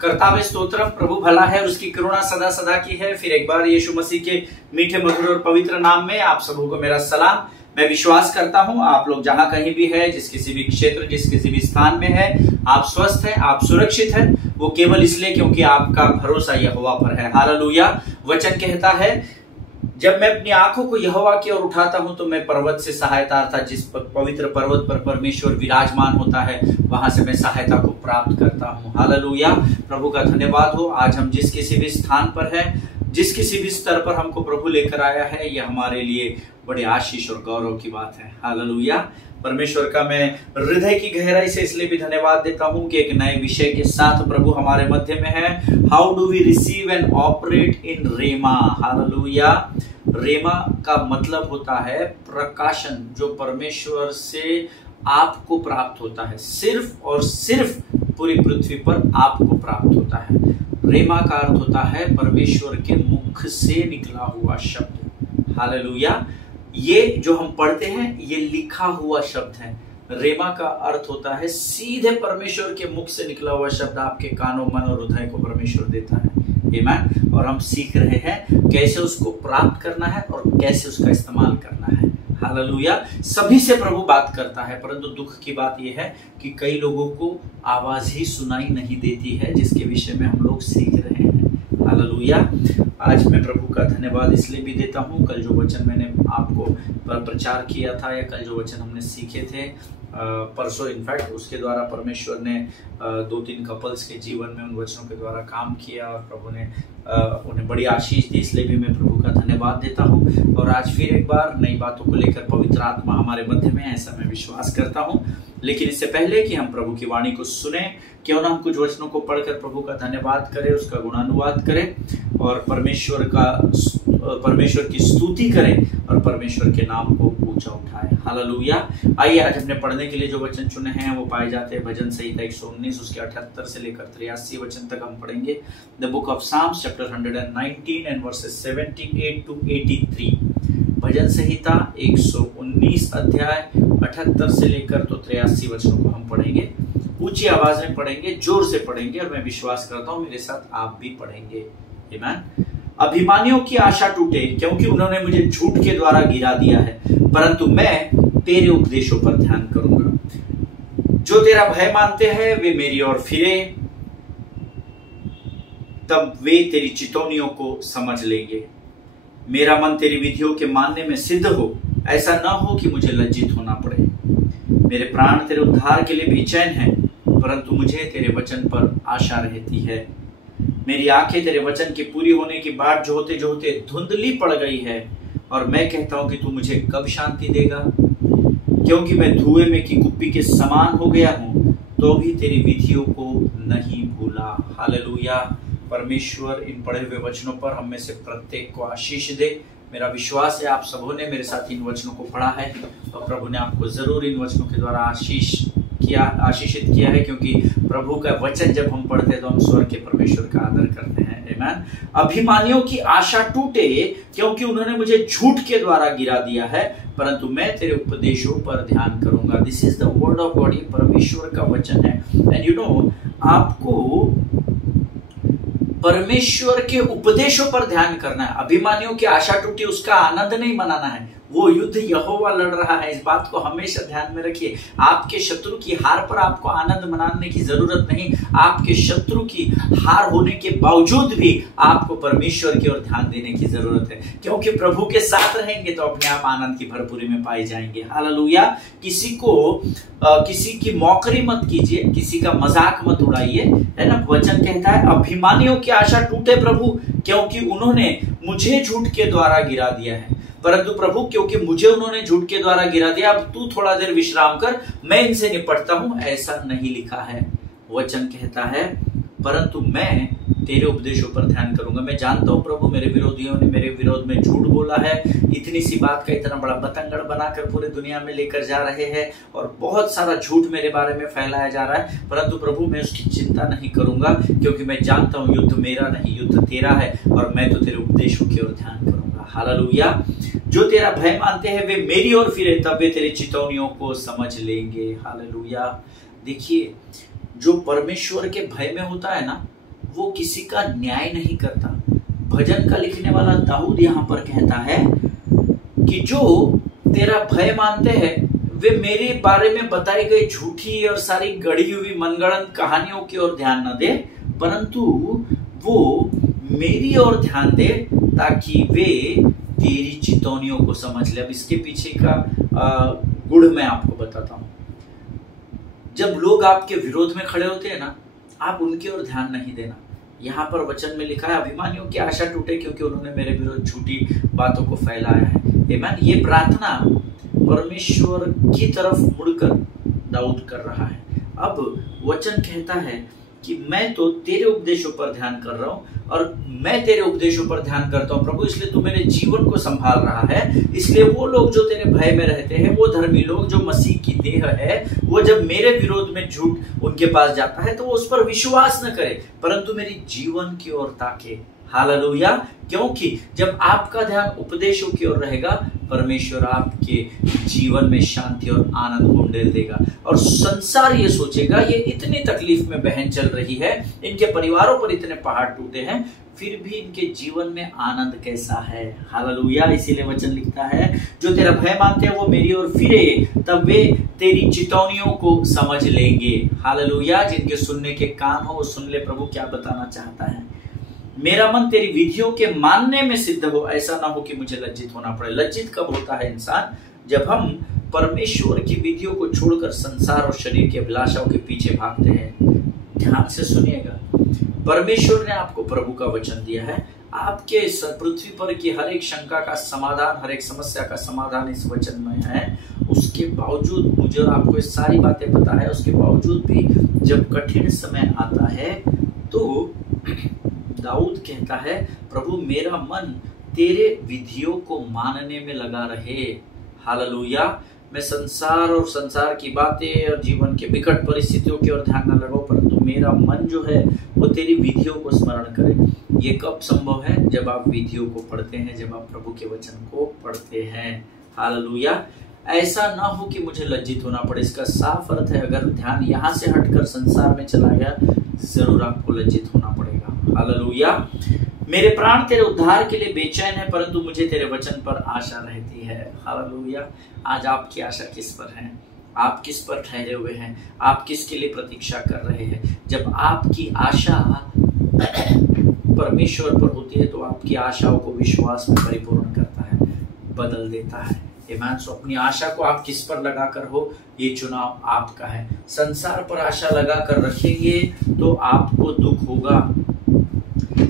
कर्तावे स्तोत्रम, प्रभु भला है और उसकी करुणा सदा सदा की है। फिर एक बार यीशु मसीह के मीठे मधुर और पवित्र नाम में आप सबों को मेरा सलाम। मैं विश्वास करता हूं आप लोग जहां कहीं भी है, जिस किसी भी क्षेत्र, जिस किसी भी स्थान में है, आप स्वस्थ हैं, आप सुरक्षित हैं। वो केवल इसलिए क्योंकि आपका भरोसा यहोवा पर है। हालेलुया। वचन कहता है, जब मैं अपनी आंखों को यहोवा की ओर उठाता हूं तो मैं पर्वत से सहायता अर्थात जिस पवित्र पर्वत पर परमेश्वर विराजमान होता है वहां से मैं सहायता को प्राप्त करता हूं। हालेलुया। प्रभु का धन्यवाद हो। आज हम जिस किसी भी स्थान पर है, जिस किसी भी स्तर पर हमको प्रभु लेकर आया है, यह हमारे लिए बड़े आशीष और गौरव की बात है। हालेलुया। परमेश्वर का मैं हृदय की गहराई से इसलिए भी धन्यवाद देता हूं कि एक नए विषय के साथ प्रभु हमारे मध्य में है। How do we receive and operate in rhema. Hallelujah. Rhema का मतलब होता है प्रकाशन, जो परमेश्वर से आपको प्राप्त होता है, सिर्फ और सिर्फ पूरी पृथ्वी पर आपको प्राप्त होता है। रेमा का अर्थ होता है परमेश्वर के मुख से निकला हुआ शब्द। हालेलुया। ये जो हम पढ़ते हैं ये लिखा हुआ शब्द है। रेमा का अर्थ होता है सीधे परमेश्वर के मुख से निकला हुआ शब्द आपके कानों, मन और हृदय को परमेश्वर देता है। आमीन। और हम सीख रहे हैं कैसे उसको प्राप्त करना है और कैसे उसका इस्तेमाल करना है। हालेलुया। सभी से प्रभु बात करता है, परंतु दुख की बात यह है कि कई लोगों को आवाज ही सुनाई नहीं देती है, जिसके विषय में हम लोग सीख रहे हैं। हालेलुया। आज मैं प्रभु का धन्यवाद इसलिए भी देता हूँ, कल जो वचन मैंने आपको प्रचार किया था या कल जो वचन हमने सीखे थे परसों, इनफैक्ट उसके द्वारा परमेश्वर ने 2-3 कपल्स के जीवन में उन वचनों के द्वारा काम किया और प्रभु ने उन्हें बड़ी आशीष दी। इसलिए भी मैं प्रभु का धन्यवाद देता हूँ। और आज फिर एक बार नई बातों को लेकर पवित्र आत्मा हमारे मध्य में, ऐसा मैं विश्वास करता हूँ। लेकिन इससे पहले कि हम प्रभु की वाणी को सुने, क्यों ना हम कुछ वचनों को पढ़कर प्रभु का धन्यवाद करें, उसका गुणानुवाद करें और परमेश्वर की स्तुति करें और परमेश्वर के नाम को ऊंचा उठाएं। हालेलुया। आइए आज हमने पढ़ने के लिए जो वचन चुने हैं वो पाए जाते हैं भजन संहिता 119 उसके 78 से लेकर 83 वचन तक हम पढ़ेंगे। The book of psalms chapter 119 and verses 78 to 83। भजन संहिता 119 अध्याय 78 से लेकर तो 83 वचनों को हम पढ़ेंगे। ऊंची आवाज में पढ़ेंगे, जोर से पढ़ेंगे और मैं विश्वास करता हूं मेरे साथ आप भी पढ़ेंगे। आमीन। अभिमानियों की आशा टूटे क्योंकि उन्होंने मुझे झूठ के द्वारा गिरा दिया है, परंतु मैं तेरे उपदेशों पर ध्यान करूंगा। जो तेरा भय मानते हैं वे मेरी ओर फिरे, तब वे तेरी चितौनियों को समझ लेंगे। मेरा मन तेरी विधियों के मानने में सिद्ध हो, ऐसा न हो कि मुझे लज्जित होना पड़े। मेरे प्राण तेरे उद्धार के लिए बेचैन हैं, परंतु मुझे तेरे वचन पर आशा रहती है। मेरी आंखें तेरे वचन के पूरी होने की बाट जोहते जोहते धुंधली पड़ गई है, और मैं कहता हूं कि तू मुझे कब शांति देगा। क्योंकि मैं धुएं में की कुप्पी के समान हो गया हूं, तो भी तेरी विधियों को नहीं भूला। हालेलुया। परमेश्वर इन पढ़े हुए वचनों पर हम में से प्रत्येक को आशीष दे। मेरा विश्वास है आप सबों ने मेरे साथ इन वचनों को पढ़ा है और प्रभु ने आपको जरूर इन वचनों के द्वारा आशीषित किया है, क्योंकि प्रभु का वचन जब हम पढ़ते हैं तो हम स्वर्ग के परमेश्वर का आदर करते हैं। आमीन। अभिमानियों की आशा टूटे क्योंकि उन्होंने मुझे झूठ के द्वारा गिरा दिया है, परंतु मैं तेरे उपदेशों पर ध्यान करूंगा। This is the word of God. ये परमेश्वर का वचन है। एंड यू नो, आपको परमेश्वर के उपदेशों पर ध्यान करना है। अभिमानियों की आशा टूटी उसका आनंद नहीं मनाना है। वो युद्ध यहोवा लड़ रहा है, इस बात को हमेशा ध्यान में रखिए। आपके शत्रु की हार पर आपको आनंद मनाने की जरूरत नहीं। आपके शत्रु की हार होने के बावजूद भी आपको परमेश्वर की ओर ध्यान देने की जरूरत है, क्योंकि प्रभु के साथ रहेंगे तो अपने आप आनंद की भरपूरी में पाए जाएंगे। हालेलुया। किसी की मौकरी मत कीजिए, किसी का मजाक मत उड़ाइए, है ना। वचन कहता है अभिमानियों की आशा टूटे प्रभु क्योंकि उन्होंने मुझे झूठ के द्वारा गिरा दिया है, परंतु प्रभु क्योंकि मुझे उन्होंने झूठ के द्वारा गिरा दिया, अब तू थोड़ा देर विश्राम कर, मैं इनसे निपटता हूं, ऐसा नहीं लिखा है। वचन कहता है परंतु मैं तेरे उपदेशों पर ध्यान करूंगा। मैं जानता हूं प्रभु मेरे विरोधियों ने मेरे विरोध में झूठ बोला है, इतनी सी बात का इतना बड़ा बतंगड़ बनाकर पूरे दुनिया में लेकर जा रहे हैं और बहुत सारा झूठ मेरे बारे में फैलाया जा रहा है, परंतु प्रभु मैं उसकी चिंता नहीं करूंगा, क्योंकि मैं जानता हूं युद्ध मेरा नहीं, युद्ध तेरा है और मैं तो तेरे उपदेशों की ओर ध्यान करूंगा। हालेलुया। जो तेरा भय मानते हैं वे मेरी ओर फिरे, तब वे तेरी चितौनियों को समझ लेंगे। हालेलुया। देखिए, जो परमेश्वर के भय में होता है ना, वो किसी का न्याय नहीं करता। भजन का लिखने वाला दाऊद यहाँ पर कहता है कि जो तेरा भय मानते हैं वे मेरे बारे में बताई गई झूठी और सारी गढ़ी हुई मनगढ़ंत कहानियों की ओर ध्यान न दे, परंतु वो मेरी ओर ध्यान दे ताकि वे तेरी चितौनियों को समझ ले। अब इसके पीछे का गुण मैं आपको बताता हूं। जब लोग आपके विरोध में खड़े होते हैं ना, आप उनकी ओर ध्यान नहीं देना। यहाँ पर वचन में लिखा है, अभिमानियों की आशा टूटे क्योंकि उन्होंने मेरे विरुद्ध झूठी बातों को फैलाया है। आमीन। ये प्रार्थना परमेश्वर की तरफ मुड़कर दाऊद कर रहा है। अब वचन कहता है कि मैं तो तेरे उपदेशों पर ध्यान कर रहा हूं और मैं तेरे उपदेशों पर ध्यान करता हूं प्रभु, इसलिए तू मेरे जीवन को संभाल रहा है। इसलिए वो लोग जो तेरे भय में रहते हैं, वो धर्मी लोग जो मसीह की देह है, वो जब मेरे विरोध में झूठ उनके पास जाता है तो वो उस पर विश्वास न करे, परंतु मेरी जीवन की ओर ताके। हालेलुया। क्योंकि जब आपका ध्यान उपदेशों की ओर रहेगा, परमेश्वर आपके जीवन में शांति और आनंद को उंडेल देगा। और संसार ये सोचेगा ये इतनी तकलीफ में बहन चल रही है, इनके परिवारों पर इतने पहाड़ टूटे हैं, फिर भी इनके जीवन में आनंद कैसा है। हालेलुया। इसीलिए वचन लिखता है, जो तेरा भय मानते हैं वो मेरी ओर फिरे, तब वे तेरी चितौनियों को समझ लेंगे। हालेलुया। जिनके सुनने के कान हो वो सुन ले, प्रभु क्या बताना चाहता है। मेरा मन तेरी विधियों के मानने में सिद्ध हो, ऐसा ना हो कि मुझे लज्जित होना पड़े। लज्जित कब होता है इंसान? जब हम परमेश्वर की विधियों को छोड़कर संसार और शरीर की अभिलाषाओं के पीछे भागते हैं। ध्यान से सुनिएगा, परमेश्वर ने आपको प्रभु का वचन दिया है। आपके पृथ्वी पर की हर एक शंका का समाधान, हर एक समस्या का समाधान इस वचन में है। उसके बावजूद मुझे और आपको ये सारी बातें पता है, उसके बावजूद भी जब कठिन समय आता है तो दाऊद कहता है, प्रभु मेरा मन तेरे विधियों को मानने में लगा रहे। हालेलुया। मैं संसार और संसार की बातें और जीवन के विकट परिस्थितियों की ओर ध्यान न लगाऊं, परंतु मेरा मन जो है वो तेरी विधियों को स्मरण करे। ये कब संभव है? जब आप विधियों को पढ़ते हैं, जब आप प्रभु के वचन को पढ़ते हैं। हालेलुया। ऐसा ना हो कि मुझे लज्जित होना पड़े। इसका साफ अर्थ है, अगर ध्यान यहाँ से हटकर संसार में चला गया, जरूर आपको लज्जित होना पड़ेगा। हालेलुया। मेरे प्राण तेरे उद्धार के लिए बेचैन है, परंतु मुझे तेरे वचन पर आशा रहती है। हालेलुया। आज आपकी आशा किस पर है? आप किस पर ठहरे हुए हैं? आप किसके लिए प्रतीक्षा कर रहे हैं? जब आपकी आशा परमेश्वर पर होती है तो आपकी आशाओं को विश्वास में परिपूर्ण करता है, बदल देता है। आमीन। सो अपनी आशा को आप किस पर लगाकर हो, ये चुनाव आपका है। संसार पर आशा लगाकर रखेंगे तो आपको दुख होगा।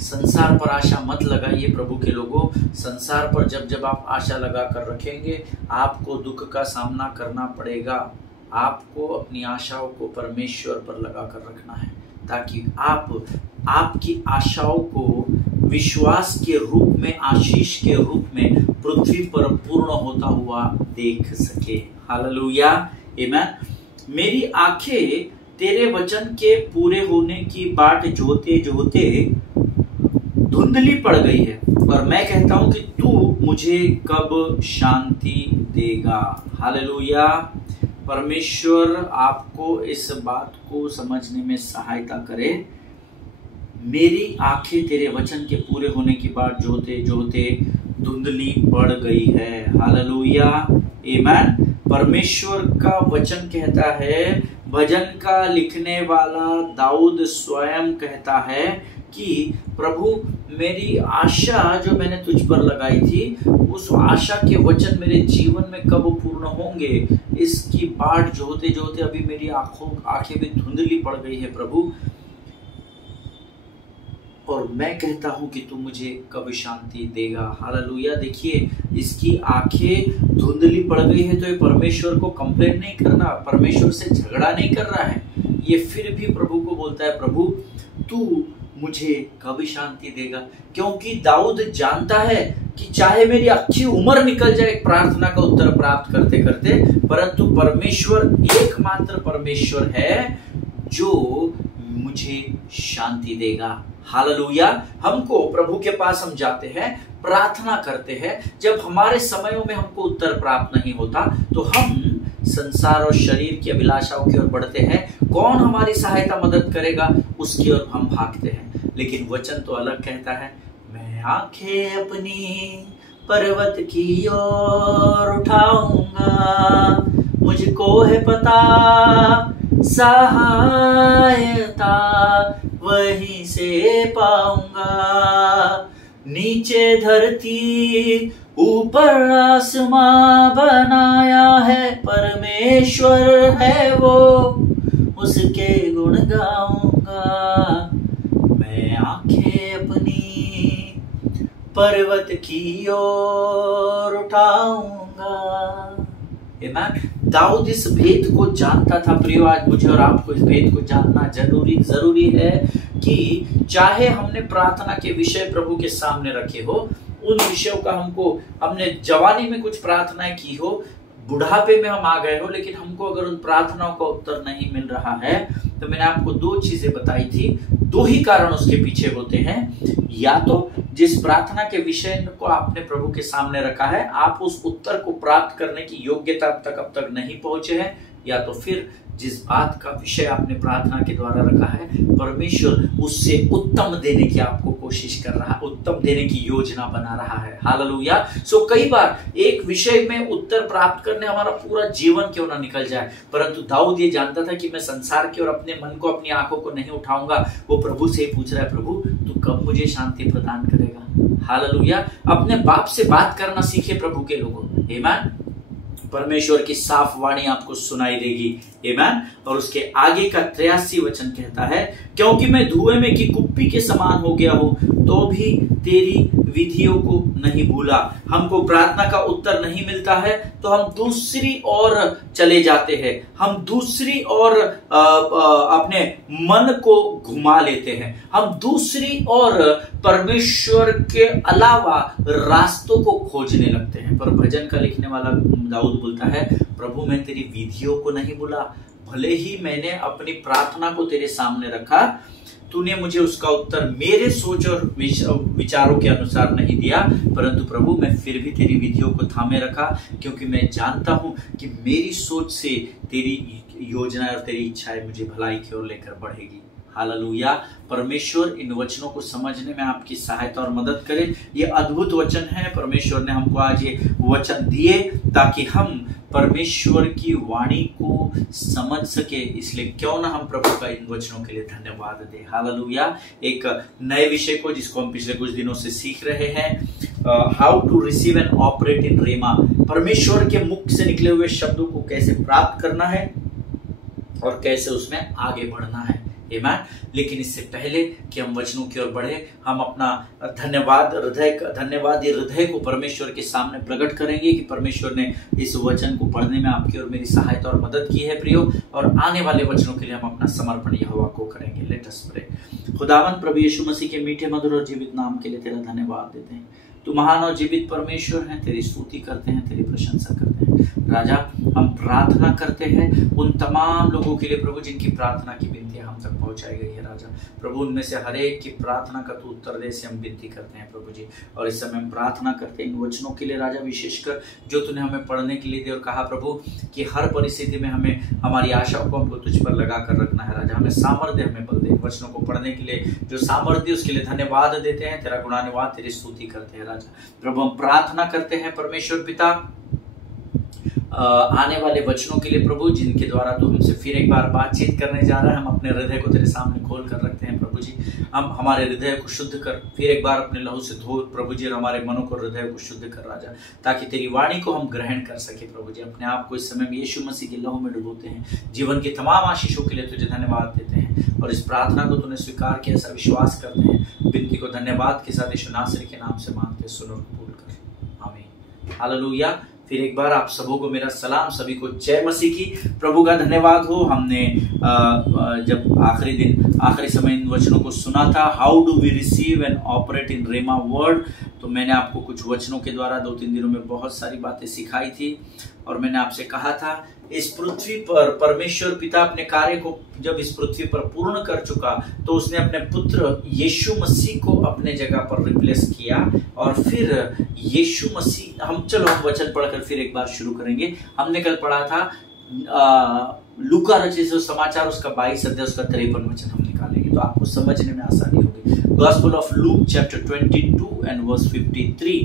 संसार पर आशा मत लगाइए प्रभु के लोगों। संसार पर जब आप आशा लगाकर रखेंगे, आपको दुख का सामना करना पड़ेगा। आपको अपनी आशाओं को परमेश्वर पर लगाकर रखना है, ताकि आप आपकी आशाओं को विश्वास के रूप में, आशीष के रूप में पृथ्वी पर पूर्ण होता हुआ देख सके। हालेलुया। आमीन। मेरी आंखें तेरे वचन के पूरे होने की बाट जोते जोते धुंधली पड़ गई है, और मैं कहता हूं कि तू मुझे कब शांति देगा। हालेलुया। परमेश्वर आपको इस बात को समझने में सहायता करे। मेरी आंखें तेरे वचन के पूरे होने की बात जोते जोते धुंधली पड़ गई है। हालेलुया। आमीन। परमेश्वर का वचन कहता है, भजन का लिखने वाला दाऊद स्वयं कहता है कि प्रभु मेरी आशा जो मैंने तुझ पर लगाई थी, उस आशा के वचन मेरे जीवन में कब पूर्ण होंगे, इसकी बाट जोते जोते अभी मेरी आंखें भी धुंधली पड़ गई है प्रभु, और मैं कहता हूं कि तू मुझे कब शांति देगा। हालेलुया। देखिए, इसकी आंखें धुंधली पड़ गई है तो ये परमेश्वर को कंप्लेन नहीं कर रहा, परमेश्वर से झगड़ा नहीं कर रहा है। ये फिर भी प्रभु को बोलता है, प्रभु तू मुझे कब शांति देगा। क्योंकि दाऊद जानता है कि चाहे मेरी अच्छी उम्र निकल जाए प्रार्थना का उत्तर प्राप्त करते करते, परंतु परमेश्वर एकमात्र परमेश्वर है जो मुझे शांति देगा। हालेलुया। हमको प्रभु के पास हम जाते हैं, प्रार्थना करते हैं, जब हमारे समयों में हमको उत्तर प्राप्त नहीं होता तो हम संसार और शरीर की अभिलाषाओं की ओर बढ़ते हैं। कौन हमारी सहायता मदद करेगा? उसकी ओर हम भागते हैं। लेकिन वचन तो अलग कहता है, मैं आंखें अपनी पर्वत की ओर उठाऊंगा, मुझको है पता सहायता वहीं से पाऊंगा। नीचे धरती ऊपर आसमां बनाया है परमेश्वर है वो, उसके गुण गाऊंगा। मैं आंखें अपनी पर्वत की ओर उठाऊंगा। दाऊद इस भेद को जानता था। प्रियो, आज मुझे और आपको इस भेद को जानना जरूरी है कि चाहे हमने प्रार्थना के विषय प्रभु के सामने रखे हो, उन विषयों का हमने जवानी में कुछ प्रार्थनाएं की हो, बुढ़ापे में हम आ गए हो, लेकिन हमको अगर उन प्रार्थनाओं का उत्तर नहीं मिल रहा है, तो मैंने आपको 2 चीजें बताई थी। 2 ही कारण उसके पीछे होते हैं। या तो जिस प्रार्थना के विषय को आपने प्रभु के सामने रखा है, आप उस उत्तर को प्राप्त करने की योग्यता अब तक नहीं पहुंचे हैं, या तो फिर जिस बात का विषय आपने प्रार्थना के द्वारा रखा है, परमेश्वर उससे उत्तम देने की आपको कोशिश कर रहा है, उत्तम देने की योजना बना रहा है। हालेलुया। सो कई बार एक विषय में उत्तर प्राप्त करने हमारा पूरा जीवन क्यों ना निकल जाए, परंतु दाऊद ये जानता था कि मैं संसार की और अपने मन को, अपनी आंखों को नहीं उठाऊंगा। वो प्रभु से ही पूछ रहा है, प्रभु तू कब मुझे शांति प्रदान करेगा। हालेलुया। अपने बाप से बात करना सीखे प्रभु के लोगों। आमीन। परमेश्वर की साफ वाणी आपको सुनाई देगी। आमीन। और उसके आगे का 83 वचन कहता है, क्योंकि मैं धुएं में की कुप्पी के समान हो गया हूं, तो भी तेरी विधियों को नहीं भूला। हमको प्रार्थना का उत्तर नहीं मिलता है तो हम दूसरी ओर चले जाते हैं, हम दूसरी ओर अपने मन को घुमा लेते हैं, हम दूसरी ओर परमेश्वर के अलावा रास्तों को खोजने लगते हैं। पर भजन का लिखने वाला दाऊद बोलता है, प्रभु मैं तेरी विधियों को नहीं भूला, भले ही मैंने अपनी प्रार्थना को तेरे सामने रखा, तूने मुझे उसका उत्तर मेरे सोच और विचारों के अनुसार नहीं दिया, परंतु प्रभु मैं फिर भी तेरी विधियों को थामे रखा, क्योंकि मैं जानता हूं कि मेरी सोच से तेरी योजना और तेरी इच्छाएं मुझे भलाई की ओर लेकर बढ़ेगी। हालेलुया। परमेश्वर इन वचनों को समझने में आपकी सहायता और मदद करे। ये अद्भुत वचन है, परमेश्वर ने हमको आज ये वचन दिए ताकि हम परमेश्वर की वाणी को समझ सके। इसलिए क्यों ना हम प्रभु का इन वचनों के लिए धन्यवाद दें। हालेलुया। एक नए विषय को जिसको हम पिछले कुछ दिनों से सीख रहे हैं, how to receive and operate in rhema. परमेश्वर के मुख से निकले हुए शब्दों को कैसे प्राप्त करना है और कैसे उसमें आगे बढ़ना है। आमीन। लेकिन इससे पहले कि हम वचनों की ओर बढ़े, हम अपना धन्यवादी हृदय को परमेश्वर के सामने प्रकट करेंगे कि परमेश्वर ने इस वचन को पढ़ने में आपकी और मेरी सहायता और मदद की है प्रियो, और आने वाले वचनों के लिए हम अपना समर्पण यहोवा को करेंगे। Let us pray. खुदावंद प्रभु यीशु मसीह के मीठे मधुर और जीवित नाम के लिए तेरा धन्यवाद देते हैं। तू महान और जीवित परमेश्वर है, तेरी स्तुति करते हैं, तेरी प्रशंसा करते हैं। राजा, हम प्रार्थना करते हैं उन तमाम लोगों के लिए प्रभु जिनकी प्रार्थना की विनती हम तक पहुंचाई गई है। राजा प्रभु, उनमें से हर एक की प्रार्थना का तू उत्तर दे, से हम विनती करते हैं प्रभु जी। और इस समय हम प्रार्थना करते हैं इन वचनों के लिए राजा, विशेषकर जो तूने हमें पढ़ने के लिए दिए, और कहा प्रभु कि हर परिस्थिति में हमें हमारी आशाओं को हमको तुझ पर लगा कर रखना है। राजा हमें सामर्थ्य, हमें बल दे वचनों को पढ़ने के लिए जो सामर्थ्य, उसके लिए धन्यवाद देते हैं, तेरा गुणानुवाद, तेरी स्तुति करते हैं। राजा प्रभु हम प्रार्थना करते हैं परमेश्वर पिता आने वाले वचनों के लिए प्रभु, जिनके द्वारा तू हमसे फिर एक बार बातचीत करने जा रहा है। हम अपने हृदय को तेरे सामने खोल कर रखते हैं प्रभु जी। हम हमारे हृदय को शुद्ध कर, फिर एक बार अपने लहू से धो प्रभु जी, और हमारे मनों को, हृदय को शुद्ध कर राजा, ताकि तेरी वाणी को हम ग्रहण कर सके प्रभु जी। अपने आप को इस समय में यीशु मसीह के लहू में डुबोते हैं। जीवन की तमाम आशीषों के लिए तुझे धन्यवाद देते हैं, और इस प्रार्थना को तूने स्वीकार किया, ऐसा विश्वास करते हैं। विनती को धन्यवाद के साथ यीशु नासरी के नाम से मांगते, सुनो कबूल कर, आमीन। हालेलुया। फिर एक बार आप सबों को मेरा सलाम, सभी को जय मसीह की। प्रभु का धन्यवाद हो। हमने जब आखिरी समय इन वचनों को सुना था, how do we receive and operate in rhema word, तो मैंने आपको कुछ वचनों के द्वारा 2-3 दिनों में बहुत सारी बातें सिखाई थी। और मैंने आपसे कहा था, इस पृथ्वी पर परमेश्वर पिता अपने कार्य को जब इस पृथ्वी पर पूर्ण कर चुका, तो उसने अपने पुत्र यीशु मसीह को अपने जगह पर रिप्लेस किया। और फिर यीशु मसीह, हम वचन पढ़कर फिर एक बार शुरू करेंगे। हमने कल पढ़ा था लूका रचित समाचार, उसका 22 अध्याय, उसका 53 वचन हमने निकालेंगे तो आपको समझने में आसानी होगी। Gospel of Luke chapter 22 and verse 53।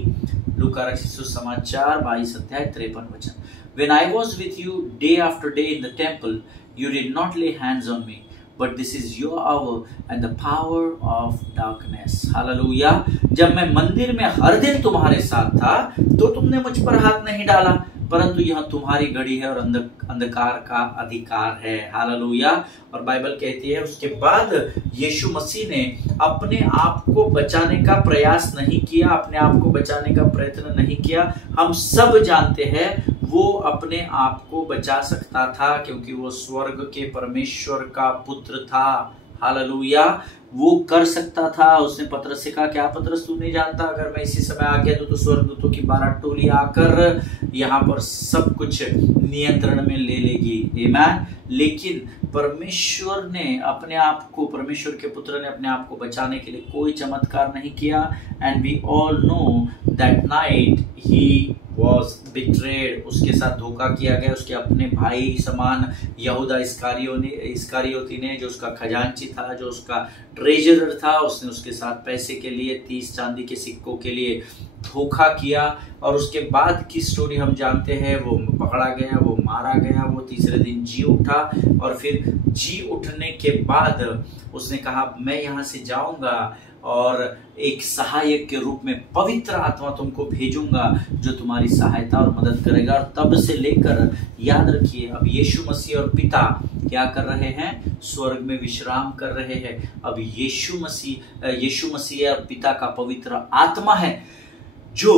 लूका रचित सुसमाचार 22 अध्याय 53 वचन। When I was with you day after day in the temple, you did not lay hands on me, but this is your hour and the power of darkness. Hallelujah. जब मैं मंदिर में हर दिन तुम्हारे साथ था तो तुमने मुझ पर हाथ नहीं डाला, परंतु यह तुम्हारी घड़ी है और अंधकार का अधिकार है। हालेलुया। और बाइबल कहती है उसके बाद यीशु मसीह ने अपने आप को बचाने का प्रयास नहीं किया, अपने आप को बचाने का प्रयत्न नहीं किया। हम सब जानते हैं वो अपने आप को बचा सकता था क्योंकि वो स्वर्ग के परमेश्वर का पुत्र था। हालेलुया। वो कर सकता था। उसने पतरस से कहा, क्या पतरस तू नहीं जानता अगर मैं इसी समय आ गया तो स्वर्गदूतों की 12 टोली आकर यहाँ पर सब कुछ नियंत्रण में ले लेगी। आमीन। लेकिन परमेश्वर ने अपने आप को, परमेश्वर के पुत्र ने अपने आप को बचाने के लिए कोई चमत्कार नहीं किया। And we all know that night he was betrayed। उसके साथ धोखा किया गया। उसके अपने भाई समान यहूदा इस्कारियोती ने, जो उसका खजांची था, जो उसका ट्रेजरर था, उसने उसके साथ पैसे के लिए 30 चांदी के सिक्कों के लिए धोखा किया। और उसके बाद की स्टोरी हम जानते हैं। वो पकड़ा गया, वो मारा गया, वो तीसरे दिन जी उठा और फिर जी उठने के बाद उसने कहा मैं यहाँ से जाऊंगा और एक सहायक के रूप में पवित्र आत्मा तुमको भेजूंगा जो तुम्हारी सहायता और मदद करेगा। और तब से लेकर याद रखिए अब यीशु मसीह और पिता क्या कर रहे हैं? स्वर्ग में विश्राम कर रहे हैं। अब यीशु मसीह और पिता का पवित्र आत्मा है जो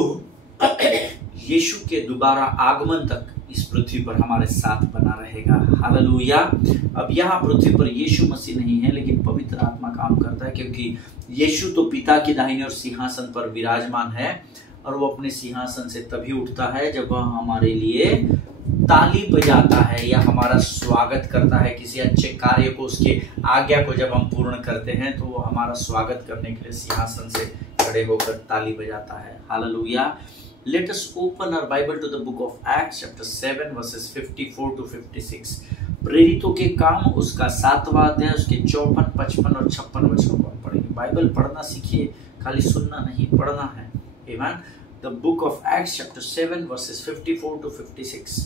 यीशु के दोबारा आगमन तक इस पृथ्वी पर हमारे साथ बना रहेगा। हालेलुया। अब यहाँ पृथ्वी पर यीशु मसीह नहीं है लेकिन पवित्र आत्मा काम करता है क्योंकि यीशु तो पिता की दाहिने और सिंहासन पर विराजमान है और वो अपने सिंहासन से तभी उठता है जब वह हमारे लिए ताली बजाता है या हमारा स्वागत करता है। किसी अच्छे कार्य को, उसके आज्ञा को जब हम पूर्ण करते हैं तो वो हमारा स्वागत करने के लिए सिंहासन से खड़े होकर ताली बजाता है। Hallelujah. Let us open our Bible to the book of Acts chapter 7 verses 54 to 56। प्रेरितों के काम उसका 7वां अध्याय उसके 54, 55 और 56 वचनों को हम पढ़ेंगे। बाइबल पढ़ना सीखिए, खाली सुनना नहीं, पढ़ना है। Amen। The book of Acts chapter 7 verses 54 to 56।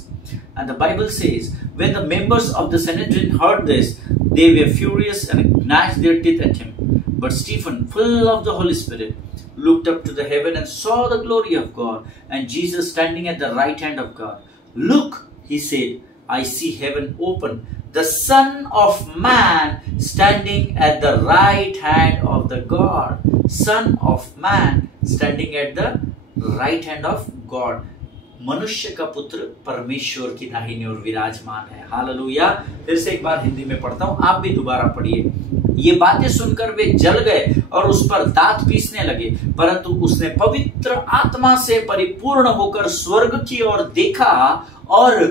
And the Bible says, when the members of the Sanhedrin heard this, they were furious and gnashed their teeth at him. But Stephen, full of the Holy Spirit, looked up to the heaven and saw the glory of God and Jesus standing at the right hand of God. Look, he said, I see heaven open, the Son of Man standing at the right hand of the God. Son of Man standing at the right hand of God। मनुष्य का पुत्र परमेश्वर की दाहिनी ओर विराजमान है। Hallelujah. फिर से एक बार हिंदी में पढ़ता हूं, आप भी दोबारा पढ़िए। ये बातें सुनकर वे जल गए और उस पर दांत पीसने लगे, परंतु उसने पवित्र आत्मा से परिपूर्ण होकर स्वर्ग की ओर देखा और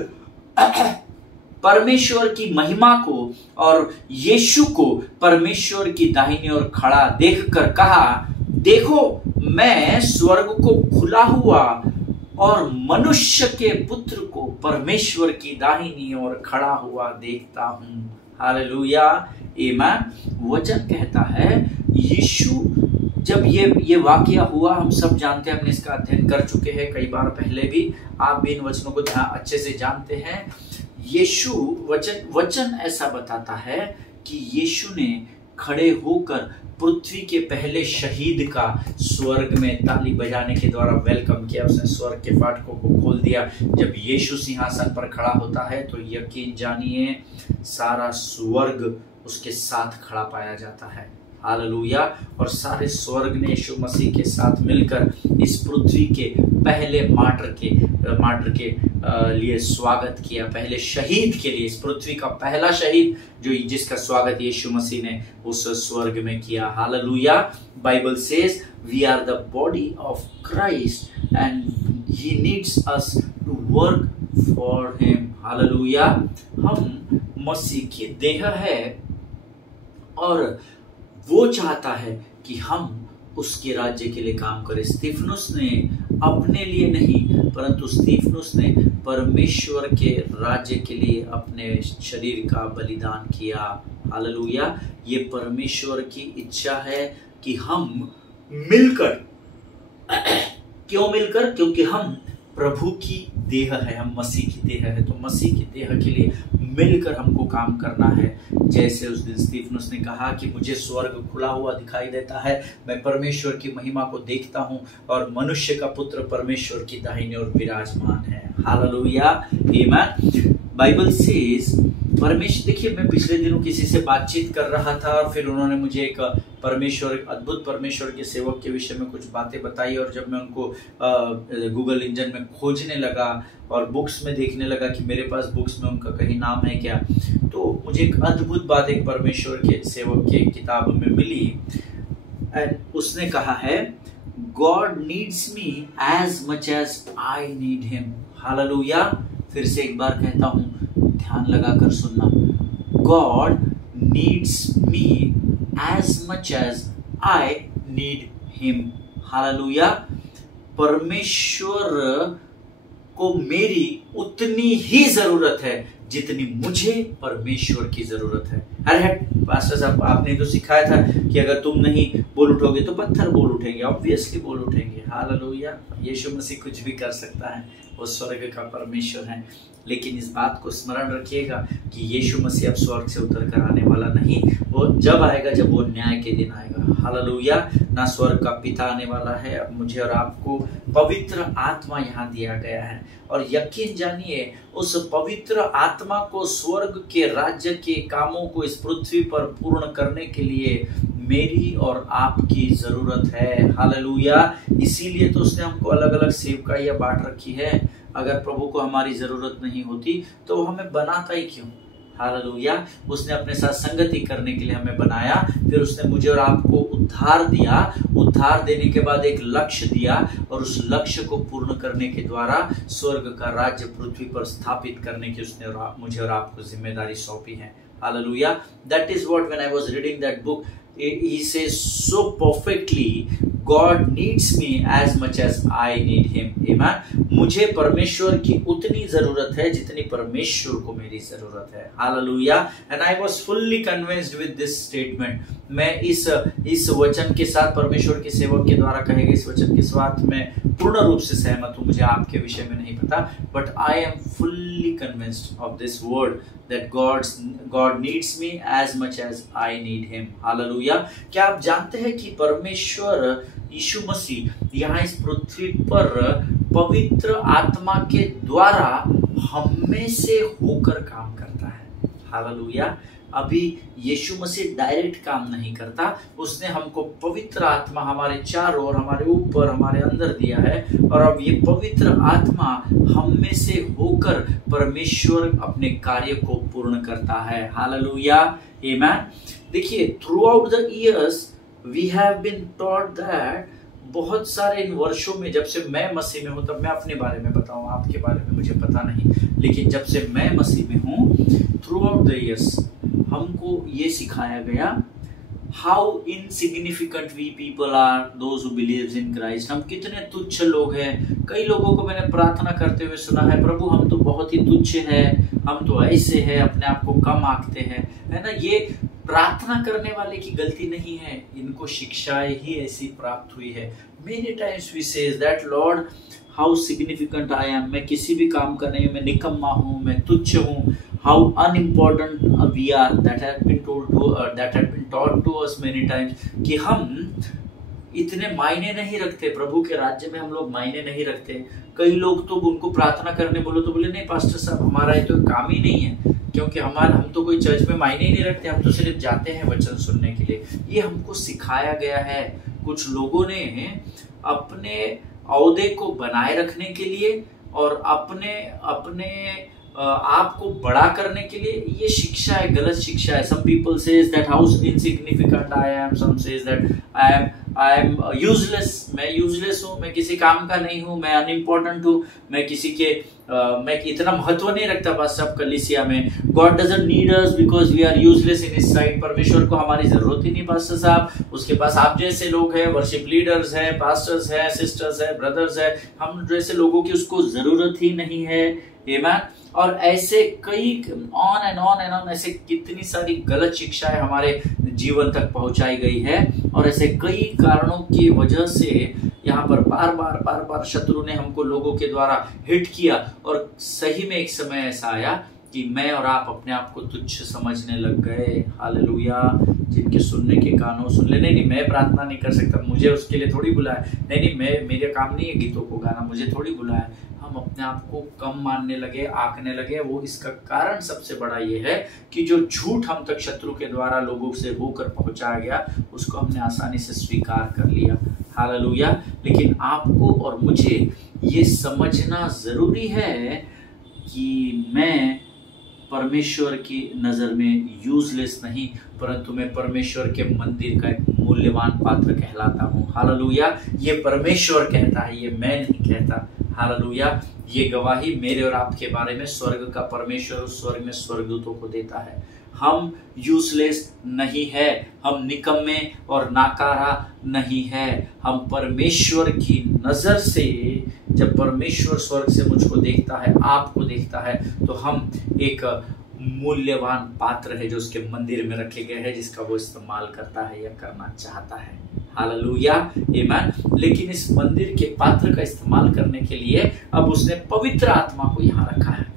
परमेश्वर की महिमा को और यीशु को परमेश्वर की दाहिनी ओर खड़ा देखकर कहा, देखो मैं स्वर्ग को खुला हुआ और मनुष्य के पुत्र को परमेश्वर की दाहिनी ओर खड़ा हुआ देखता हूं। हालेलुया। आमीन। वचन कहता है यीशु, जब ये वाकया हुआ, हम सब जानते हैं, हमने इसका अध्ययन कर चुके हैं कई बार पहले भी, आप भी इन वचनों को अच्छे से जानते हैं। यीशु वचन ऐसा बताता है कि यीशु ने खड़े होकर पृथ्वी के पहले शहीद का स्वर्ग में ताली बजाने के द्वारा वेलकम किया। उसने स्वर्ग के फाटकों को खोल दिया। जब यीशु सिंहासन पर खड़ा होता है तो यकीन जानिए सारा स्वर्ग उसके साथ खड़ा पाया जाता है। हालेलुया। और सारे स्वर्ग ने यीशु मसीह के साथ मिलकर इस पृथ्वी के पहले मार्टर के लिए स्वागत किया, पहले शहीद के लिए, इस पृथ्वी का पहला शहीद जिसका स्वागत यीशु मसीह ने उस स्वर्ग में किया। Hallelujah. Bible says we are the body of Christ and he needs us to work for him. Hallelujah. हम मसीह की देह है और वो चाहता है कि हम उसके राज्य के लिए काम करें। स्तिफनुस ने अपने लिए नहीं, परंतु स्तिफनुस ने परमेश्वर के राज्य के लिए अपने शरीर का बलिदान किया। हालेलुया। ये परमेश्वर की इच्छा है कि हम मिलकर, क्यों मिलकर? क्योंकि हम प्रभु की देह है, हम मसीह की देह है, तो मसीह की देह के लिए मिलकर हमको काम करना है। जैसे उस दिन स्टीफनुस ने कहा कि मुझे स्वर्ग खुला हुआ दिखाई देता है, मैं परमेश्वर की महिमा को देखता हूं और मनुष्य का पुत्र परमेश्वर की दाहिनी ओर विराजमान है। हालेलुया, आमीन। बाइबल सेज परमेश्वर, देखिए मैं पिछले दिनों किसी से बातचीत कर रहा था और फिर उन्होंने मुझे एक अद्भुत परमेश्वर के सेवक के विषय में कुछ बातें बताई, और जब मैं उनको गूगल इंजन में खोजने लगा और बुक्स में देखने लगा कि मेरे पास बुक्स में उनका कहीं नाम है क्या, तो मुझे एक अद्भुत बात एक परमेश्वर के सेवक के किताब में मिली। एंड उसने कहा है, God needs me as much as I need him. Hallelujah. फिर से एक बार कहता हूं, ध्यान लगाकर सुनना। God needs me as much as I need him. Hallelujah. परमेश्वर को मेरी उतनी ही जरूरत है जितनी मुझे परमेश्वर की जरूरत है। अरे पास्टर साहब, आपने तो सिखाया था कि अगर तुम नहीं बोल उठोगे तो पत्थर बोल उठेंगे। ऑब्वियसली बोल उठेंगे। हालेलुया। यीशु मसीह कुछ भी कर सकता है, वो स्वर्ग का परमेश्वर है। लेकिन इस बात को स्मरण रखिएगा कि यीशु मसीह अब स्वर्ग से उतर कर आने वाला नहीं, वो जब आएगा जब वो न्याय के दिन आएगा। हालेलुया। ना स्वर्ग का पिता आने वाला है, अब मुझे और आपको पवित्र आत्मा यहाँ दिया गया है, और यकीन जानिए उस पवित्र आत्मा को स्वर्ग के राज्य के कामों को इस पृथ्वी पर पूर्ण करने के लिए मेरी और आपकी जरूरत है। हालेलुया। इसीलिए तो उसने हमको अलग अलग सेवकाइयां बांट रखी है। अगर प्रभु को हमारी जरूरत नहीं होती तो वो हमें बनाता ही क्यों? हालेलुया। उसने अपने साथ संगति करने के लिए हमें बनाया, फिर उसने मुझे और आपको उद्धार दिया, उद्धार देने के बाद एक लक्ष्य दिया, और उस लक्ष्य को पूर्ण करने के द्वारा स्वर्ग का राज्य पृथ्वी पर स्थापित करने की उसने मुझे और आपको जिम्मेदारी सौंपी है। Hallelujah. That is what, when I was reading that book, he says so perfectly, God needs me as much as I need him. Amen. मुझे परमेश्वर की उतनी जरूरत है जितनी परमेश्वर को मेरी जरूरत है। Hallelujah. And I was fully convinced with this statement. मैं इस वचन के साथ, परमेश्वर के सेवक के द्वारा कहे गए इस वचन के साथ मैं पूर्ण रूप से सहमत हूँ। मुझे आपके विषय में नहीं पता, but I am fully convinced of this word that God needs me as much as I need him. Hallelujah. क्या आप जानते हैं कि परमेश्वर यीशु मसीह यहाँ इस पृथ्वी पर पवित्र आत्मा के द्वारा हम में से होकर काम करता है। हालेलुया। अभी यीशु मसीह डायरेक्ट काम नहीं करता, उसने हमको पवित्र आत्मा हमारे चारों ओर, हमारे ऊपर, हमारे अंदर दिया है, और अब ये पवित्र आत्मा हम में से होकर परमेश्वर अपने कार्य को पूर्ण करता है। Hallelujah, amen. देखिए, throughout the years we have been taught that, बहुत सारे इन वर्षों में, जब से मैं मसीह में हूं, तब मैं अपने बारे में बताऊं, आपके बारे में मुझे पता नहीं, लेकिन जब से मैं मसीह में हूं, थ्रू आउट द इयर्स हमको ये सिखाया गया how insignificant we people are, those who believes in Christ. हम कितने तुच्छ लोग हैं। कई लोगों को मैंने प्रार्थना करते हुए सुना है, प्रभु हम तो बहुत ही तुच्छ हैं, हम तो ऐसे हैं, अपने आप को कम आंकते हैं, है ना। ये प्रार्थना करने वाले की गलती नहीं है, इनको शिक्षाएं ही ऐसी प्राप्त हुई है। Many times we says that Lord how significant I am, मैं किसी भी काम का नहीं, मैं निकम्मा हूँ, मैं तुच्छ हूँ। How unimportant we are, that had been taught to us many times, कि हम इतने मायने नहीं रखते, प्रभु के राज्य में हम लोग मायने नहीं रखते। कई लोग तो उनको प्रार्थना करने बोलो तो बोले नहीं पास्टर साहब, हमारा ये तो काम ही नहीं है, क्योंकि हम तो कोई चर्च में मायने ही नहीं रखते, हम तो सिर्फ जाते हैं वचन सुनने के लिए। ये हमको सिखाया गया है। कुछ लोगों ने अपने औहदे को बनाए रखने के लिए और अपने आपको बड़ा करने के लिए, ये शिक्षा है, गलत शिक्षा है। Some people says that how insignificant I am, some says that I am useless, मैं useless हूँ, मैं किसी काम का नहीं हूँ, मैं unimportant हूँ, मैं किसी के मैं इतना महत्व नहीं रखता बस सब कलीसिया में। God doesn't need us because we are useless in his sight. परमेश्वर को हमारी जरूरत ही नहीं पास्टर साहब। उसके पास आप जैसे लोग हैं, वर्शिप लीडर्स हैं, पास्टर्स हैं, सिस्टर्स हैं, ब्रदर्स हैं, हम जैसे लोगों की उसको जरूरत ही नहीं है। आमीन। और ऐसे कई ऑन एंड ऑन ऐसे कितनी सारी गलत शिक्षाएं हमारे जीवन तक पहुंचाई गई है, और ऐसे कई कारणों की वजह से यहाँ पर बार बार शत्रु ने हमको लोगों के द्वारा हिट किया, और सही में एक समय ऐसा आया कि मैं और आप अपने आप को तुच्छ समझने लग गए। हालेलुया। जिनके सुनने के कानों सुन ले। नहीं, मैं प्रार्थना नहीं कर सकता, मुझे उसके लिए थोड़ी बुलाया। नहीं, मैं मेरे काम नहीं है गीतों को गाना, मुझे थोड़ी बुलाया। हम अपने आप को कम मानने लगे, आंकने लगे। वो इसका कारण सबसे बड़ा ये है कि जो झूठ हम तक शत्रु के द्वारा लोगों से होकर पहुंचाया गया, उसको हमने आसानी से स्वीकार कर लिया। हालेलुया। लेकिन आपको और मुझे ये समझना जरूरी है कि मैं परमेश्वर की नजर में यूजलेस नहीं, परंतु मैं परमेश्वर के मंदिर का एक मूल्यवान पात्र कहलाता हूँ। हालेलुया। ये परमेश्वर कहता है, ये मैं नहीं कहता। हालेलुया। ये गवाही मेरे और आपके बारे में स्वर्ग का परमेश्वर उस स्वर्ग में स्वर्गदूतों को देता है। हम यूजलेस नहीं है, हम निकम्मे और नाकारा नहीं है। हम परमेश्वर की नजर से, जब परमेश्वर स्वर्ग से मुझको देखता है, आपको देखता है, तो हम एक मूल्यवान पात्र है जो उसके मंदिर में रखे गए हैं, जिसका वो इस्तेमाल करता है या करना चाहता है। हालेलुया। आमीन। लेकिन इस मंदिर के पात्र का इस्तेमाल करने के लिए अब उसने पवित्र आत्मा को यहाँ रखा है।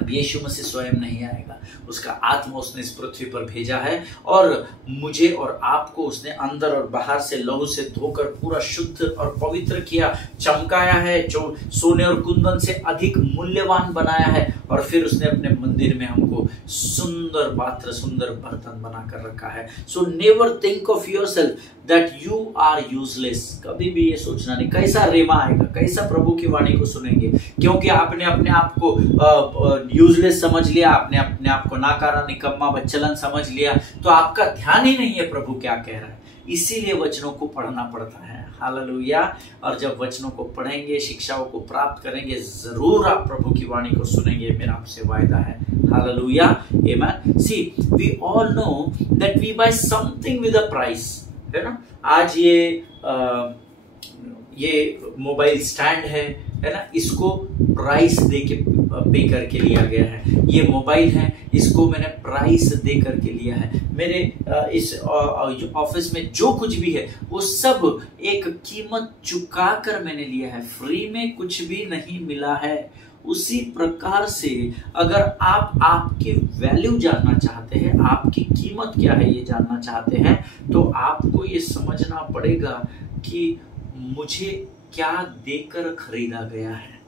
अब यीशु मसीह स्वयं नहीं आएगा, उसका आत्मा उसने इस पृथ्वी पर भेजा है, और मुझे और आपको उसने अंदर और बाहर से लहू से धोकर पूरा शुद्ध और पवित्र किया, चमकाया है, जो सोने और कुंदन से अधिक मूल्यवान बनाया है, और फिर उसने अपने मंदिर में हमको सुंदर पात्र, सुंदर बर्तन बनाकर रखा है। So never think of yourself that you are useless. कभी भी ये सोचना नहीं। कैसा रेमा आएगा, कैसा प्रभु की वाणी को सुनेंगे, क्योंकि आपने अपने आप को यूजलेस समझ लिया, आपने अपने आप को नाकारा, निकम्मा, बच्चलन समझ लिया, तो आपका ध्यान ही नहीं है प्रभु क्या कह रहा है। इसीलिए वचनों को पढ़ना पड़ता है। हालेलुया। और जब वचनों को पढ़ेंगे, शिक्षाओं को प्राप्त करेंगे, जरूर आप प्रभु की वाणी को सुनेंगे, मेरा आपसे वायदा है। Hallelujah. Amen. See we all know that we buy something with a price, है ना। आज ये मोबाइल स्टैंड है ना, इसको प्राइस दे के पे करके लिया गया है। ये मोबाइल है, इसको मैंने प्राइस दे करके लिया है। मेरे इस ऑफिस में जो कुछ भी है वो सब एक कीमत चुका कर मैंने लिया है, फ्री में कुछ भी नहीं मिला है। उसी प्रकार से अगर आप आपकी वैल्यू जानना चाहते हैं, आपकी कीमत क्या है ये जानना चाहते हैं, तो आपको ये समझना पड़ेगा कि मुझे क्या देकर खरीदा गया है।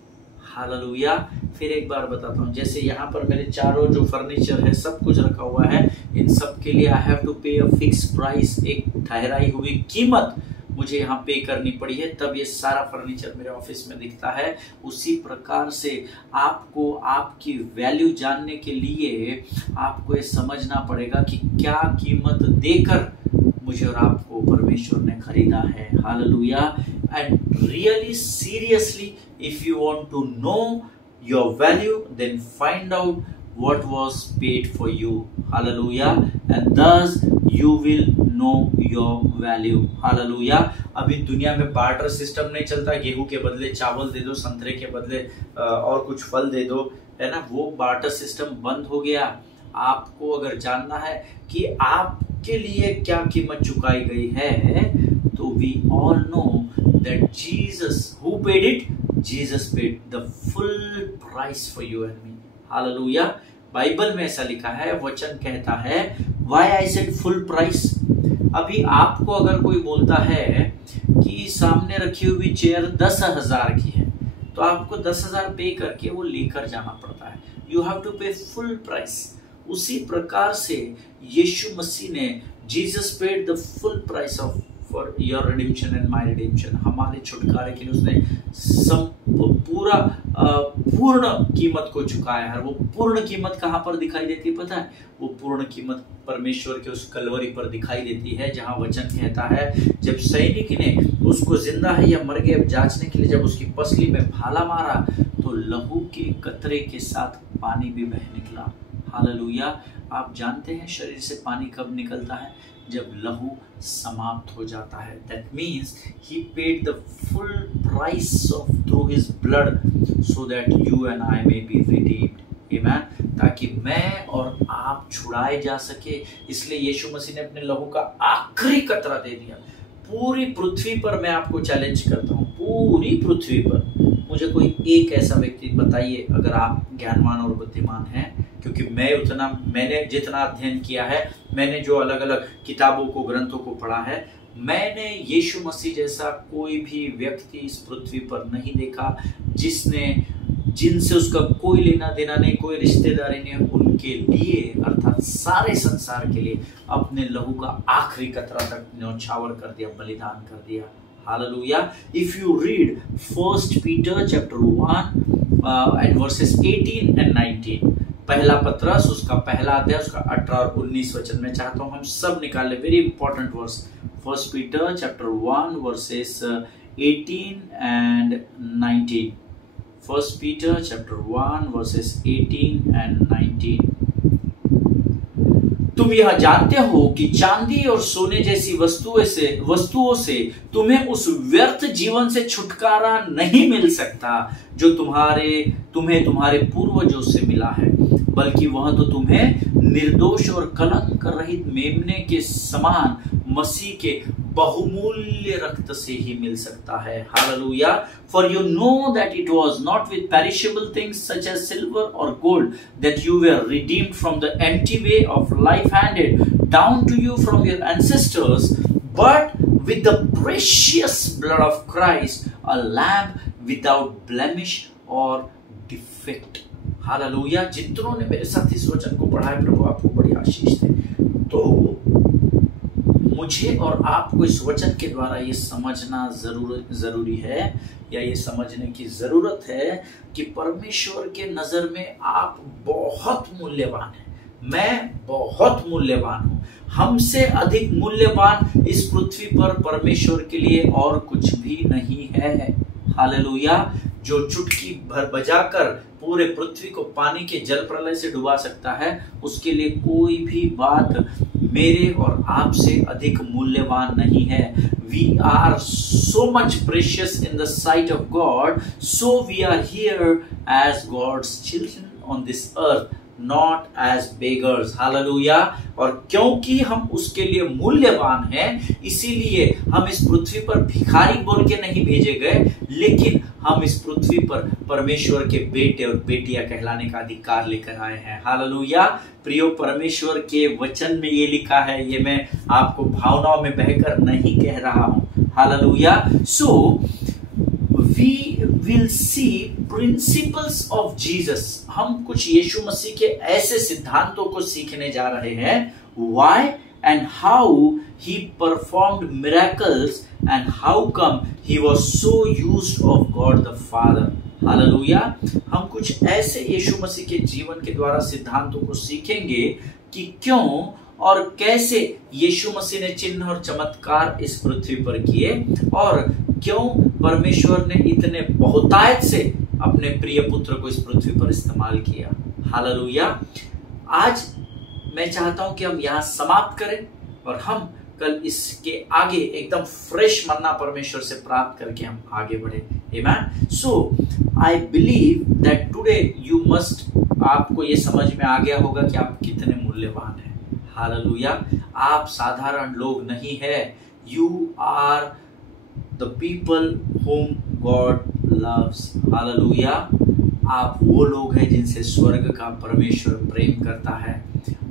हालेलुया। फिर एक बार बताता हूँ, जैसे यहाँ पर मेरे चारों जो फर्नीचर है, सब कुछ रखा हुआ है, इन सब के लिए आई हैव टू पे अ फिक्स प्राइस, एक ठहराई हुई कीमत मुझे यहाँ पे करनी पड़ी है, तब ये सारा फर्नीचर मेरे ऑफिस में दिखता है। उसी प्रकार से आपको आपकी वैल्यू जानने के लिए आपको ये समझना पड़ेगा कि क्या कीमत देकर मुझे और आपको परमेश्वर ने खरीदा है। Hallelujah. And really seriously if you want to know your value, then find out what was paid for you. Hallelujah. And thus you will know your value. Hallelujah. अभी दुनिया में बार्टर सिस्टम नहीं चलता, गेहूं के बदले चावल दे दो, संतरे के बदले और कुछ फल दे दो, है ना। वो बार्टर सिस्टम बंद हो गया। आपको अगर जानना है कि आपके लिए क्या कीमत चुकाई गई है, तो we all know that Jesus, who paid it? Jesus paid the full price for you and me. Hallelujah. Bible में ऐसा लिखा है, वचन कहता है, Why I said full price? अभी आपको अगर कोई बोलता है कि सामने रखी हुई चेयर 10,000 की है, तो आपको 10,000 पे करके वो लेकर जाना पड़ता है। यू हैव टू पे फुल प्राइस। उसी प्रकार से यीशु मसीह ने, Jesus paid the full price of for your रिडीम्पशन and my रिडीम्पशन। हमारे छुटकारे के लिए उसने पूर्ण कीमत को चुकाया है। वो पूर्ण कीमत कहाँ पर दिखाई देती है पता है? वो पूर्ण कीमत परमेश्वर के उस कलवरी पर दिखाई देती है, जहाँ वचन कहता है, जब सैनिक ने उसको जिंदा है या मर गया जांचने के लिए जब उसकी पसली में भाला मारा, तो लहू के कतरे के साथ पानी भी बह निकला। हालेलुया। आप जानते हैं शरीर से पानी कब निकलता है? जब लहू समाप्त हो जाता है। That means he paid the full price of through his blood so that you and I may be redeemed. Amen. ताकि मैं और आप छुड़ाए जा सके, इसलिए यीशु मसीह ने अपने लहू का आखिरी कतरा दे दिया। पूरी पृथ्वी पर मैं आपको चैलेंज करता हूँ, पूरी पृथ्वी पर मुझे कोई एक ऐसा व्यक्ति बताइए, अगर आप ज्ञानवान और बुद्धिमान हैं, क्योंकि मैंने जितना अध्ययन किया है, मैंने जो अलग अलग किताबों को, ग्रंथों को पढ़ा है, मैंने यीशु मसीह जैसा कोई भी व्यक्ति इस पृथ्वी पर नहीं देखा जिनसे उसका कोई लेना देना नहीं, कोई रिश्तेदारी नहीं, उनके लिए अर्थात सारे संसार के लिए अपने लहू का आखिरी कतरा तक न्यौछावर कर दिया, बलिदान कर दिया। Hallelujah. If you read 1 Peter chapter 1 and verses 18 and 19, पहला पत्रस उसका पहला अध्याय उसका 18 और 19 वचन में चाहता हूं हम सब निकाले। Very important verse. 1 Peter chapter 1 verses 18 and 19. 1 Peter chapter 1 verses 18 and 19. तुम यह जानते हो कि चांदी और सोने जैसी वस्तुओं से तुम्हें उस व्यर्थ जीवन से छुटकारा नहीं मिल सकता जो तुम्हें तुम्हारे पूर्वजों से मिला है, बल्कि वह तो तुम्हें निर्दोष और कलंक रहित मेमने के समान मसीह के बहुमूल्य रक्त से ही मिल सकता है। Hallelujah. For you know that it was not with perishable things such as silver or gold that you were redeemed from the empty way of life handed down to you from your ancestors, but with the precious blood of Christ, a lamb without blemish or defect. Hallelujah. जितनों ने मेरे साथ इस वचन को पढ़ा है, प्रभु आपको बड़ी आशीष दे। तो मुझे और आपको इस वचन के द्वारा ये समझना जरूरी है, या ये समझने की जरूरत है कि परमेश्वर के नजर में आप बहुत मूल्यवान हैं, मैं बहुत मूल्यवान हूं। हमसे अधिक मूल्यवान इस पृथ्वी पर परमेश्वर के लिए और कुछ भी नहीं है। हालेलुया। जो चुटकी भर बजाकर पूरे पृथ्वी को पानी के जल प्रलय से डुबा सकता है, उसके लिए कोई भी बात मेरे और आपसे अधिक मूल्यवान नहीं है। We are so much precious in the sight of God, so we are here as God's children on this earth, not as beggars. Hallelujah. और क्योंकि हम उसके लिए मूल्यवान हैं, इसीलिए हम इस पृथ्वी पर भिखारी बोल के नहीं भेजे गए, लेकिन हम इस पृथ्वी पर परमेश्वर के बेटे और बेटियां कहलाने का अधिकार लेकर आए हैं। हालेलुया। प्रियो, परमेश्वर के वचन में ये लिखा है, ये मैं आपको भावनाओं में बहकर नहीं कह रहा हूं। Hallelujah. So we will see principles of Jesus. हम कुछ यीशु मसीह के ऐसे सिद्धांतों को सीखने जा रहे हैं। Why and how he performed miracles and how come he was so used of God the Father. Hallelujah. हम कुछ ऐसे यीशु मसीह के जीवन के द्वारा सिद्धांतों को सीखेंगे कि क्यों और कैसे यीशु मसीह ने चिन्ह और चमत्कार इस पृथ्वी पर किए, और क्यों परमेश्वर ने इतने बहुतायत से अपने प्रिय पुत्र को इस पृथ्वी पर इस्तेमाल किया। हालेलुया। आज मैं चाहता हूं कि हम यहां समाप्त करें और हम कल इसके आगे एकदम फ्रेश मन्ना परमेश्वर से प्राप्त करके हम आगे बढ़े। Amen. So I believe that today you must, आपको ये समझ में आ गया होगा कि आप कितने मूल्यवान हैं। हालेलुया। आप साधारण लोग नहीं है। You are the people whom God loves. Hallelujah. आप वो लोग हैं जिनसे स्वर्ग का परमेश्वर प्रेम करता है।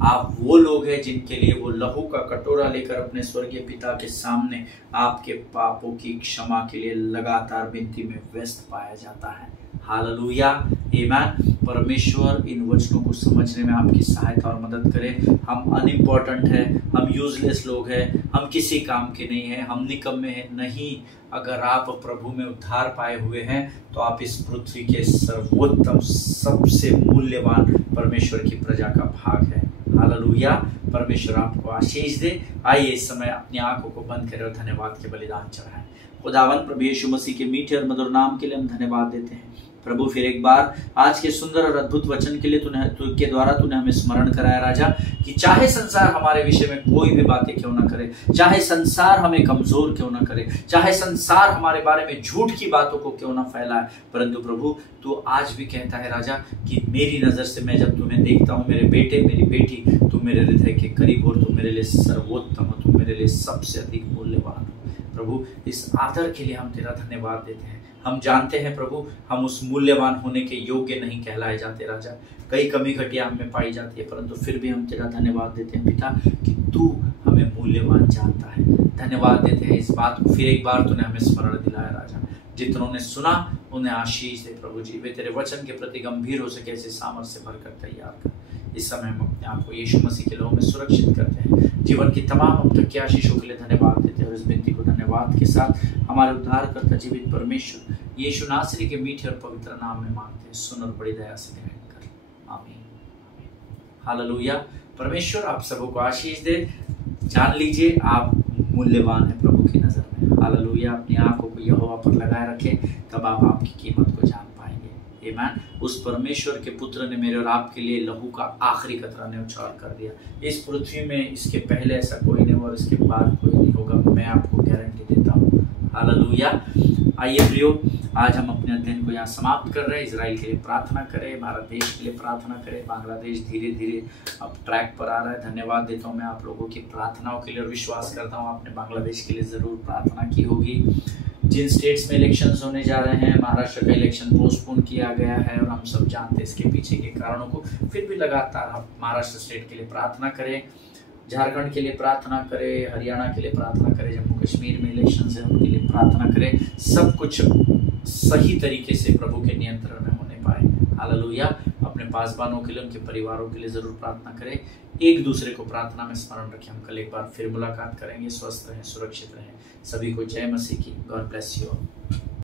आप वो लोग हैं जिनके लिए वो लहू का कटोरा लेकर अपने स्वर्गीय पिता के सामने आपके पापों की क्षमा के लिए लगातार विनती में व्यस्त पाया जाता है। हालेलुया। आमीन। परमेश्वर इन वचनों को समझने में आपकी सहायता और मदद करे। हम अनइम्पोर्टेंट है, हम यूजलेस लोग हैं, हम किसी काम के नहीं हैं, हम निकम्मे हैं नहीं। अगर आप प्रभु में उद्धार पाए हुए हैं तो आप इस पृथ्वी के सर्वोत्तम, सबसे मूल्यवान परमेश्वर की प्रजा का भाग है। हालेलुया। परमेश्वर आपको आशीष दे। आइए इस समय अपनी आंखों को बंद करें और धन्यवाद के बलिदान चढ़ाएं। खुदावन प्रभु यीशु मसीह के मीठे और मधुर नाम के लिए हम धन्यवाद देते हैं। प्रभु फिर एक बार आज के सुंदर और अद्भुत वचन के लिए के द्वारा तूने हमें स्मरण कराया राजा, कि चाहे संसार हमारे विषय में कोई भी बातें क्यों ना करे, चाहे संसार हमें कमजोर क्यों ना करे, चाहे संसार हमारे बारे में झूठ की बातों को क्यों ना फैलाए, परंतु प्रभु तू आज भी कहता है राजा कि मेरी नजर से मैं जब तुम्हें देखता हूँ, मेरे बेटे मेरी बेटी, तुम मेरे हृदय के करीब हो, तुम मेरे लिए सर्वोत्तम हो, तुम मेरे लिए सबसे अधिक मूल्यवान हो। प्रभु इस आदर के लिए हम तेरा धन्यवाद देते हैं। हम जानते हैं प्रभु हम उस मूल्यवान होने के योग्य नहीं कहलाए जाते राजा, कई कमी घटिया हम में पाई जाती है, परंतु फिर भी हम तेरा धन्यवाद देते हैं पिता कि तू हमें मूल्यवान जानता है। धन्यवाद देते हैं इस बात को फिर एक बार तूने हमें स्मरण दिलाया राजा। जितनों ने सुना उन्हें आशीष दे प्रभु जी, वे तेरे वचन के प्रति गंभीर हो सके ऐसे सामर्थ्य से भरकर तैयार कर। इस समय हम अपने आप को यीशु मसीह के लोगों में सुरक्षित करते हैं। जीवन की तमाम अब तक की आशीषों के लिए धन्यवाद देते हैं और इस विनती को धन्यवाद के साथ हमारे उद्धारकर्ता जीवित परमेश्वर यीशु नासरी के मीठे और पवित्र नाम में मांगते हैं, सुन और बड़ी दया से ग्रहण कर, आमीन। हालेलुया। परमेश्वर आप सबों को आशीष दे। जान लीजिए आप मूल्यवान है प्रभु की नजर में। हालेलुया। अपनी आंखों को यहोवा पर लगाए रखें, तब आप आपकी कीमत को जान पाएंगे। आमीन। उस परमेश्वर के पुत्र ने मेरे और आपके लिए लहू का आखिरी कतरा न्यौछावर कर दिया। इस पृथ्वी में इसके पहले ऐसा कोई नहीं और इसके बाद कोई नहीं होगा, मैं आपको गारंटी देता हूँ। हालेलुया। आइए प्रियो, आज हम अपने अध्ययन को यहाँ समाप्त कर रहे हैं। इजराइल के लिए प्रार्थना करें, भारत देश के लिए प्रार्थना करें। बांग्लादेश धीरे धीरे अब ट्रैक पर आ रहा है। धन्यवाद देता हूँ मैं आप लोगों की प्रार्थनाओं के लिए और विश्वास करता हूँ आपने बांग्लादेश के लिए जरूर प्रार्थना की होगी। जिन स्टेट्स में इलेक्शंस होने जा रहे हैं, महाराष्ट्र का इलेक्शन पोस्टपोन किया गया है और हम सब जानते हैं इसके पीछे के कारणों को, फिर भी लगातार हम महाराष्ट्र स्टेट के लिए प्रार्थना करें, झारखंड के लिए प्रार्थना करें, हरियाणा के लिए प्रार्थना करें, जम्मू कश्मीर में इलेक्शंस है उनके लिए प्रार्थना करें। सब कुछ सही तरीके से प्रभु के नियंत्रण में होने पाए। हालेलुया। अपने पासबानों के लिए, उनके परिवारों के लिए जरूर प्रार्थना करें। एक दूसरे को प्रार्थना में स्मरण रखें। हम कल एक बार फिर मुलाकात करेंगे। स्वस्थ रहें, सुरक्षित रहें। सभी को जय मसीह की। God bless you.